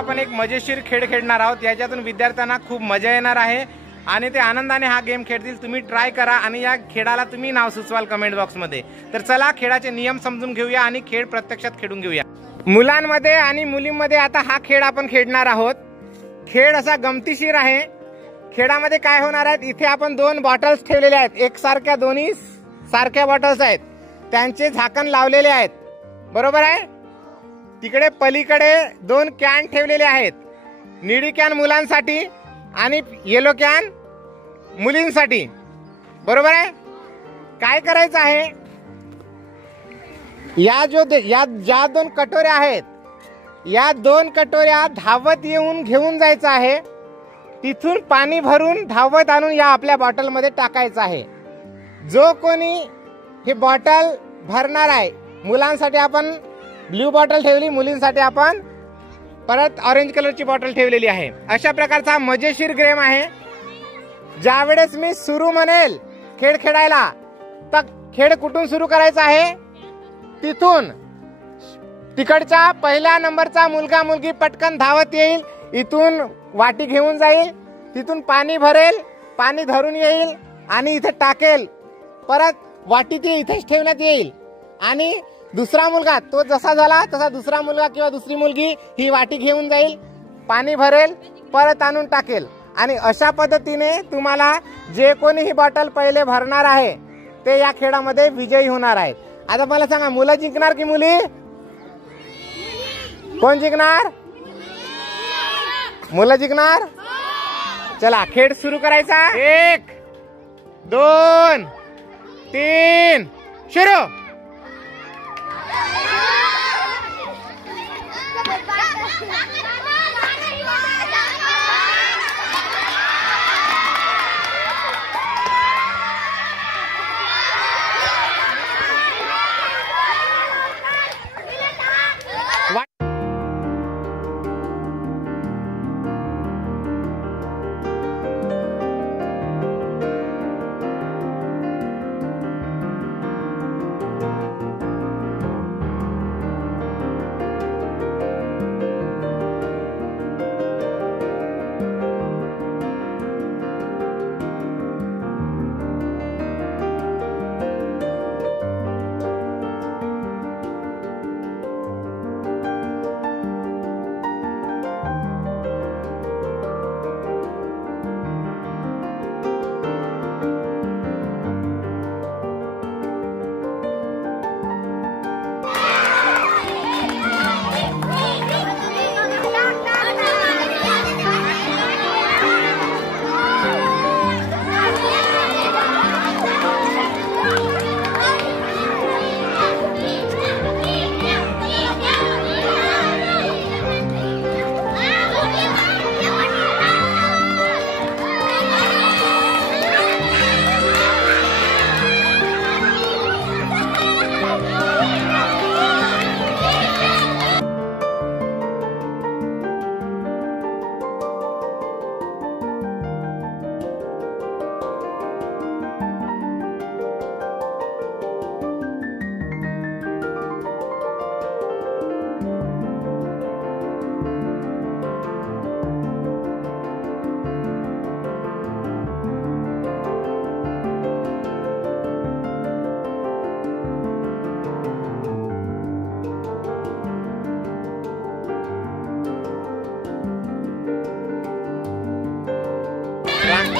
आपण एक मजेशीर खेळ खेळणार आहोत, याच्यातून विद्यार्थ्यांना खूप मजा येणार आहे आणि ते आनंदाने हा गेम खेळतील। तुम्ही ट्राय करा आणि या खेळाला तुम्ही नाव सुचवाल कमेंट बॉक्स मध्ये। तर चला खेळाचे नियम समजून घेऊया आणि खेळ प्रत्यक्षात खेळून घेऊया। मुलांमध्ये आणि मुलींमध्ये आता हा खेळ आपण खेळणार आहोत। खेळ असा गमतीशीर आहे। खेळामध्ये काय होणार आहे, इथे आपण 2 बॉटल्स ठेवलेले आहेत, एकसारख्या दोन्ही सारख्या बॉटल्स आहेत, त्यांचे झाकण लावलेले आहेत, बरोबर आहे। तिकडे पलीकडे 2 कॅन ठेवलेले आहेत, निळी कॅन मुलांसाठी आणि येलो कॅन मुलींसाठी, बरोबर आहे। काय करायचं आहे, या ज्या 2 कटोऱ्या आहेत, या 2 कटोऱ्या धावत येऊन घेऊन जायचं आहे, तिथून पाणी भरून धावत आणून या आपल्या बॉटल मध्ये टाकायचं आहे। जो कोणी हे बॉटल भरणार आहे, मुलांसाठी आपण ब्ल्यू बॉटल ठेवली, मुलींसाठी आपण परत ऑरेंज कलरची बॉटल ठेवलेली आहे। अशा प्रकारचा मजेशीर गेम आहे। ज्यावेळेस मी सुरू म्हणेल खेळ खेळायला, तर खेळ कुठून सुरू करायचा आहे, तिथून तिकडच्या पहिल्या नंबरचा मुलगा मुलगी पटकन धावत येईल, इथून वाटी घेऊन जाईल, तिथून पाणी भरेल, पाणी धरून येईल आणि इथे टाकेल, परत वाटी ती इथेच ठेवण्यात येईल आणि दुसरा मुलगा तो जसा झाला तसा दुसरा मुलगा किंवा दुसरी मुलगी ही वाटी घेऊन जाईल, पाणी भरेल, परत आणून टाकेल आणि अशा पद्धतीने तुम्हाला जे कोणी ही बॉटल पहिले भरणार आहे ते या खेळामध्ये विजयी होणार आहेत। आता मला सांगा, मुलं जिंकणार की मुली? कोण जिंकणार? मुलं जिंकणार। चला खेळ सुरू करायचा। 1 2 3 सुरू।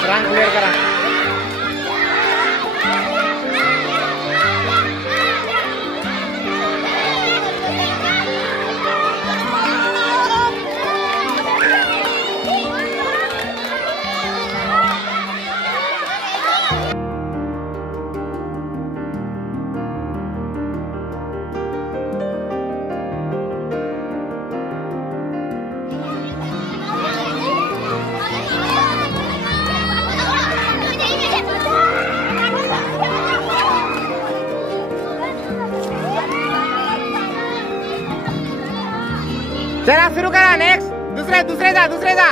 रांग क्लियर करा। चला सुरू करा। नेक्स्ट दुसरे जा।